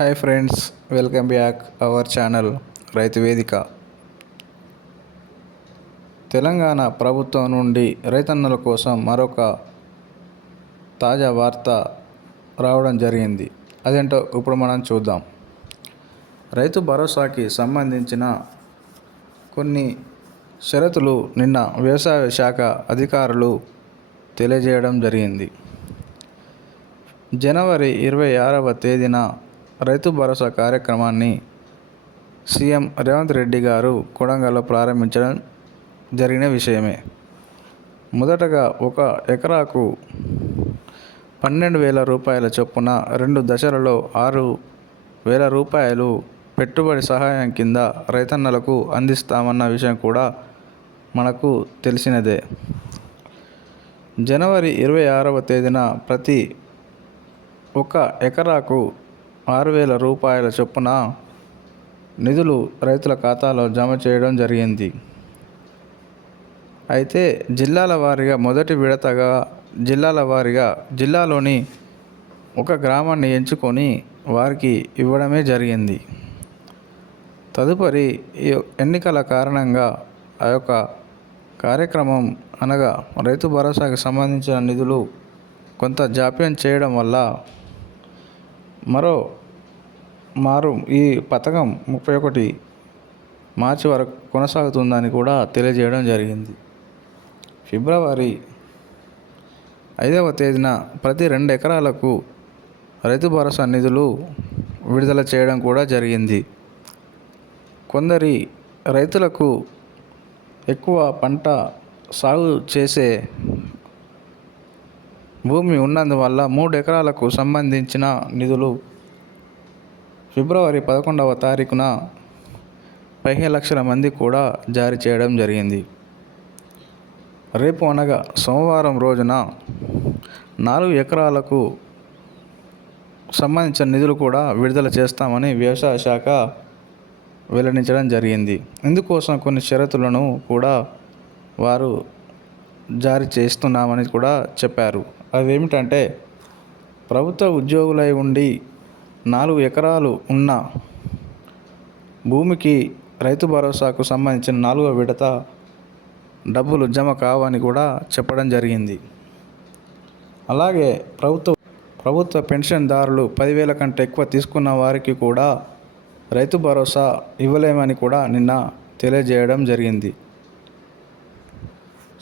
Hi friends, welcome back our channel రైతు వేదిక. తెలంగాణ ప్రభుత్వం నుండి రైతన్నల కోసం మరొక తాజా వార్త రావడం జరిగింది. అదేంటో ఇప్పుడు మనం చూద్దాం. రైతు భరోసాకి సంబంధించిన కొన్ని షరతులు నిన్న వ్యవసాయ శాఖ అధికారులు తెలియజేయడం జరిగింది. జనవరి 26వ తేదీన రైతు భరోసా కార్యక్రమాన్ని సీఎం రేవంత్ రెడ్డి గారు కొడంగల్లో ప్రారంభించడం జరిగిన విషయమే. మొదటగా 1 ఎకరాకు 12,000 రూపాయల చొప్పున 2 దశలలో 6,000 రూపాయలు పెట్టుబడి సహాయం కింద రైతన్నలకు అందిస్తామన్న విషయం కూడా మనకు తెలిసినదే. జనవరి 26వ తేదీన ప్రతి 1 ఎకరాకు 6,000 రూపాయల చొప్పున నిధులు రైతుల ఖాతాలో జమ చేయడం జరిగింది. అయితే జిల్లాల వారీగా మొదటి విడతగా జిల్లాలోని ఒక గ్రామాన్ని ఎంచుకొని వారికి ఇవ్వడమే జరిగింది. తదుపరి ఎన్నికల కారణంగా ఆ యొక్క కార్యక్రమం అనగా రైతు భరోసాకి సంబంధించిన నిధులు కొంత జాప్యం చేయడం వల్ల మరో ఈ పథకం 31 మార్చి వరకు కొనసాగుతుందని కూడా తెలియజేయడం జరిగింది. ఫిబ్రవరి 5వ తేదీన ప్రతి 2 ఎకరాలకు రైతు భరోసా నిధులు విడుదల చేయడం కూడా జరిగింది. కొందరి రైతులకు ఎక్కువ పంట సాగు చేసే భూమి ఉన్నందువల్ల 3 ఎకరాలకు సంబంధించిన నిధులు ఫిబ్రవరి 11వ తారీఖున 15 లక్షల మంది కూడా జారీ చేయడం జరిగింది. రేపు అనగా సోమవారం రోజున 4 ఎకరాలకు సంబంధించిన నిధులు కూడా విడుదల చేస్తామని వ్యవసాయ శాఖ వెల్లడించడం జరిగింది. ఇందుకోసం కొన్ని షరతులను కూడా వారు జారీ చేస్తున్నామని కూడా చెప్పారు. అవేమిటంటే, ప్రభుత్వ ఉద్యోగులై ఉండి 4 ఎకరాలు ఉన్న భూమికి రైతు భరోసాకు సంబంధించిన 4వ విడత డబ్బులు జమ కావని కూడా చెప్పడం జరిగింది. అలాగే ప్రభుత్వ పెన్షన్దారులు 10,000 కంటే ఎక్కువ తీసుకున్న వారికి కూడా రైతు భరోసా ఇవ్వలేమని కూడా నిన్న తెలియజేయడం జరిగింది.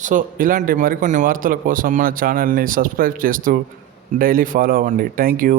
సో ఇలాంటి మరికొన్ని వార్తల కోసం మన ఛానల్ని సబ్స్క్రైబ్ చేస్తూ డైలీ ఫాలో అవ్వండి. Thank you.